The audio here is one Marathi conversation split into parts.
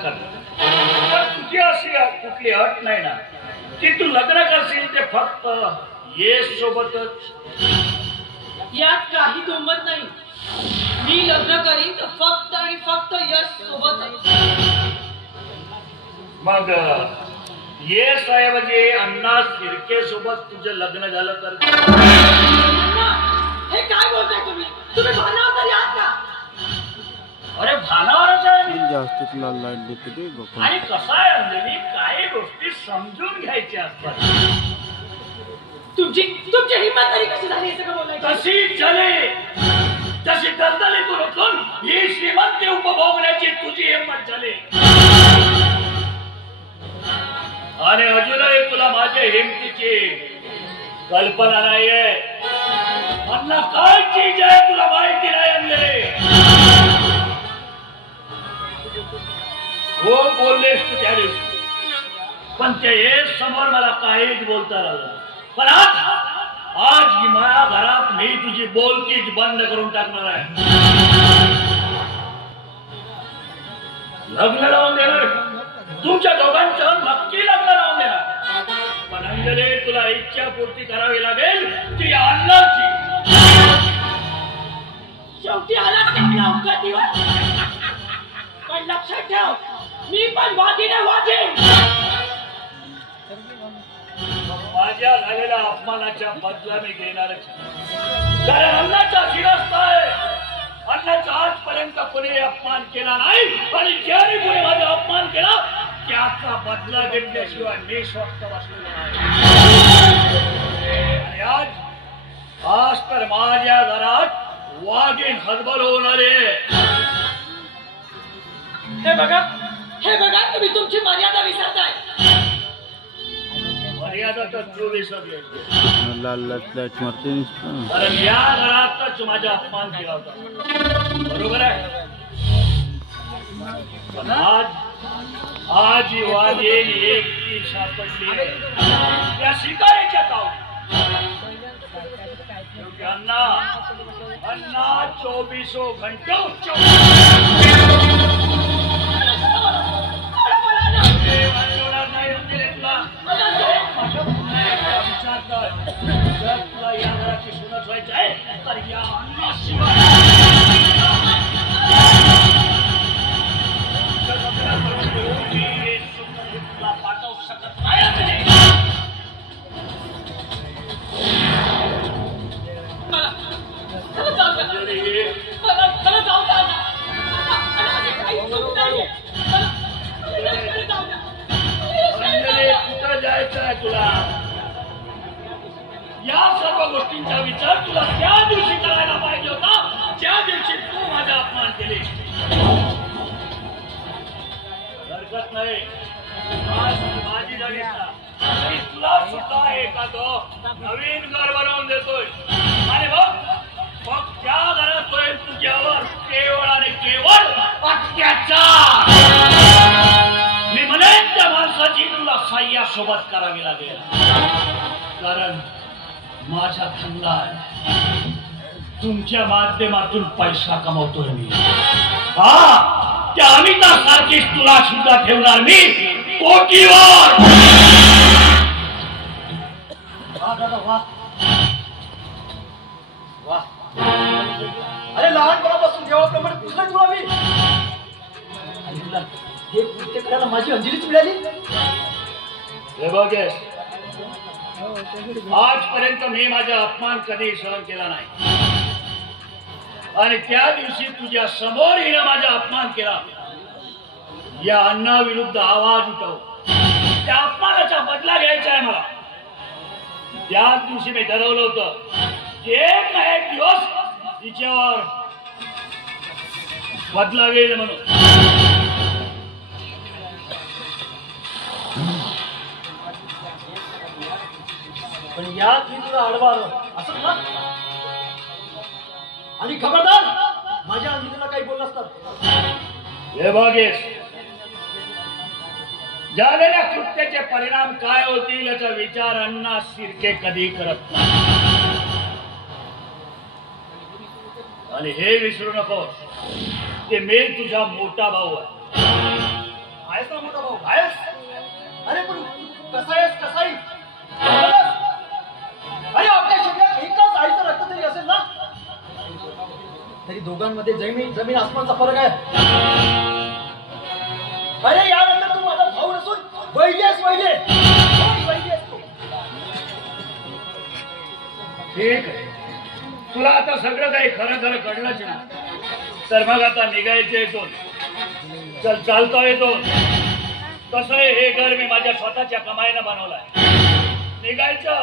तुझी अशी कुठली अट नाही ना की तू लग्न करशील ते फक्त येस सोबतच? यात काही दुमत नाही. मी लग्न करीन तर फक्त आणि फक्त यश सोबतच. मग येस ऐवजी अण्णा शिर्के सोबत तुझं लग्न झालं तर? हे काय बोलताय तुम्ही? तुम्ही भानावर तरी आहात का? अरे भानावरच आहे जास्त तुला लाईट देते ते गप्पा. आणि कसं आहे अंजली, काही गोष्टी समजून घ्यायच्या असतात. तुमची हिंमत तरी कशी झाली हे सगळं बोलायचं? तशी झाली जशी दलदली तू रचून ही श्रीमंती उपभोगण्याची तुझी हिंमत झाली. आणि अजूनही तुला माझ्या हिमतीची कल्पना नाहीये. अण्णा काय चीज आहे तुला माहिती नाही अंजली. हो बोललेस तू त्या दिवशी, पण ते समोर मला काहीच बोलता आलं. पण आज ही माझ्या घरात मी तुझी बोलतीच बंद करून टाकणार आहे. लग्न लावून देणार, तुमच्या दोघांचं नक्की लग्न लावून देणार. पण अंजली तुला इच्छा पूर्ती करावी लागेल ती अण्णाची. शेवटी आला आपला अवकातीवर. पण लक्षात ठेव, मी पण वादीने वादेन. माझ्या झालेल्या अपमानाच्या बदला मी घेणारच. कारण अण्णाचा शिरस्ता आहे. अण्णाचा आजपर्यंत कोणी अपमान केला नाही आणि ज्याने कोणी माझा अपमान केला त्याचा बदला घेतल्याशिवाय मी स्वस्त बसलेलो नाही. आणि आज तर माझ्या घरात वाघीण हतबल होणार आहे. हे बघा तुम्ही तुमची मर्यादा विसरताय. मर्यादा तर तू विसरले. लाईट मारते. कारण या घरातच माझा अपमान केला होता, बरोबर आहे. पण आज ही वाघीण एकटी सापडली त्या शिकारीच्या तावडीत. अण्णा 24 घंटे जर तुला या घराची सुनच व्हायची आहे तर या अण्णाशिवाय तुला पाठवू शकत नाही. कुठं जायचं आहे तुला? या सर्व गोष्टींचा विचार तुला त्या दिवशी करायला पाहिजे होता ज्या दिवशी तू माझा अपमान केले. हरकत नाही, माझी जागी तुला सुद्धा एखादं नवीन घर बनवून देतोय. आणि मग त्या घरात होईल तुझ्यावर केवळ आणि केवळ अत्याचार. मी म्हणेन त्या माणसाची तुला सह्या सोबत करावी लागेल. कारण माझा धंदा आहे, तुमच्या माध्यमातून पैसा कमवतोय मी. त्या अमिता सारखीच तुला सुद्धा ठेवणार मी कोटीवर. अरे लहानपणापासून जेव्हाप्रमाणे पुसलं तुला मी, हे कृत्य करायला माझी अंजलीच मिळाली. हे बघेस, आजपर्यंत मी माझा अपमान कधी सहन केला नाही. आणि त्या दिवशी तुझ्या समोर हिनं माझा अपमान केला. या अण्णाविरुद्ध आवाज उठव. त्या अपमानाचा बदला घ्यायचा आहे मला. त्याच दिवशी मी ठरवलं होतं एक ना एक दिवस तिच्यावर बदला घेईल म्हणून. पण यात मी तुला आडवा आलो असं ना. आणि खबरदार माझ्या अंजलीला काही बोललं असतात. हे बघेस, झालेल्या कृत्याचे परिणाम काय होतील याचा विचार अण्णा शिर्के कधी करत नाही. आणि हे विसरू नको की मी तुझा मोठा भाऊ आहे. आहेस ना मोठा भाऊ आहेस. अरे पण कसा आहेस कसाई. अरे आपल्या शरीरात एकाच आईचं रक्त तरी असेल ना. तरी दोघांमध्ये जमीन आसमानचा फरक आहे. अरे यानंतर तू माझा भाऊ नसून वैली आहेस. वैली आहेस तू. ठीक आहे, तुला आता सगळं काही खरं खरं कळलंच ना. तर मग आता निघायचं येतो. चल चालता येतो. कसं आहे, हे घर मी माझ्या स्वतःच्या कमाईनं बनवलंय. निघायचं.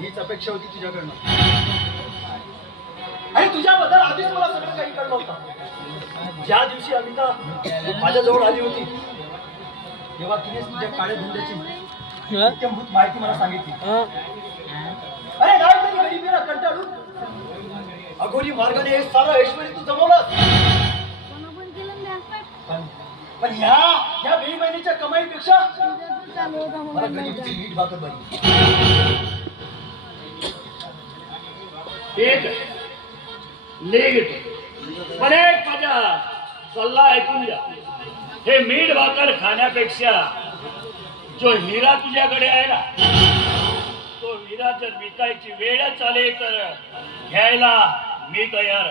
हीच अपेक्षा होती तुझ्याकडनं. आणि तुझ्याबद्दल आधीच मला सगळं काही कळलं होतं. ज्या दिवशी अमिता माझ्याजवळ आली होती तेव्हा तिनेच तुझ्या काळ्या धंद्याची इत्यंभूत माहिती मला सांगितली. अरे काय तरी गरिबीला कंटाळून अघोरी मार्गाने हे सारं ऐश्वर्य तू जमवलंस. पण ह्या बेईमानीच्या कमाईपेक्षा मला गरिबीची नीट भाकर बरी. ठीक आहे, निघतो. पण एक माझा सल्ला ऐकून घ्या. हे मीठ भाकर खाण्यापेक्षा जो हिरा तुझ्याकडे आहे ना, तो हिरा जर विकायची वेळच आली तर घ्यायला मी तयार.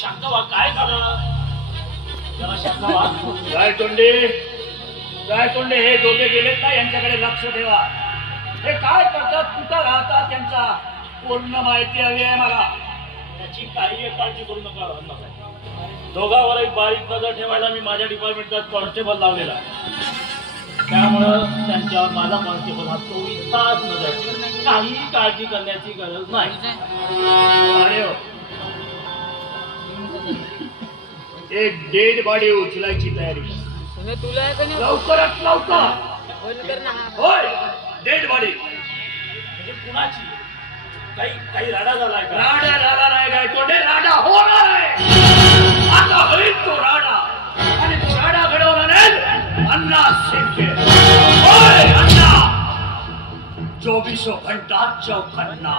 शांत व्हा. काय झालं जरा शांत व्हा. काय तोंडे हे दोघे गेलेत ना, यांच्याकडे लक्ष ठेवा. हे काय करतात, कुठं राहतात, त्यांचा पूर्ण माहिती हवी आहे मला. त्याची काही काळजी करू नका. दोघांवरही बारीक नजर ठेवायला मी माझ्या डिपार्टमेंटात कॉन्स्टेबल लावलेला आहे. त्यामुळं त्यांच्यावर माझा कॉन्स्टेबल हा 24 तास नजर ठेवतो. काही काळजी करण्याची गरज नाही. अरे हो, एक डेड बॉडी उचलायची तयारी लवकरात लवकर. होय, डेड बॉडी म्हणजे कुणाची. काही राडा झालाय का. राडा झाला नाही काय, तो राडा होणार आहे. आता होईल तो राडा. आणि तो राडा घडवणार नाही अन्ना शिंदे. होय अन्ना, 24 घंटा चौखन्ना.